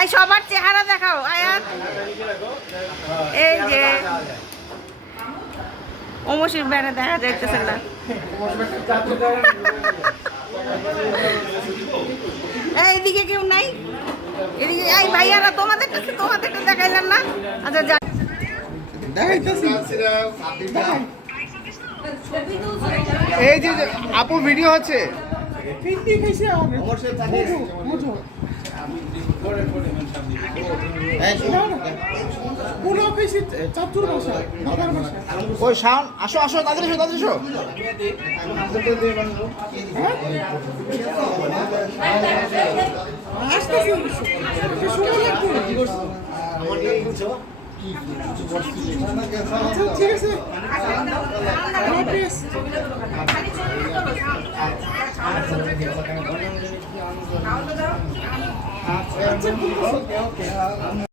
এই সবার চেহারা দেখাও আয়াত। এই যে অমসির ব্যানে দেখা যাইতেছে না। এইদিকে কেউ নাই, এদিকে এই ভাইয়ারা তোমাদেরটা দেখাইলেন না। আচ্ছা যা এই যে আপু ভিডিও হচ্ছে। ওই শাওন আসো আসো তাড়াতাড়ি এসো তাড়াতাড়ি এসো। ঠিক আছে আচ্ছা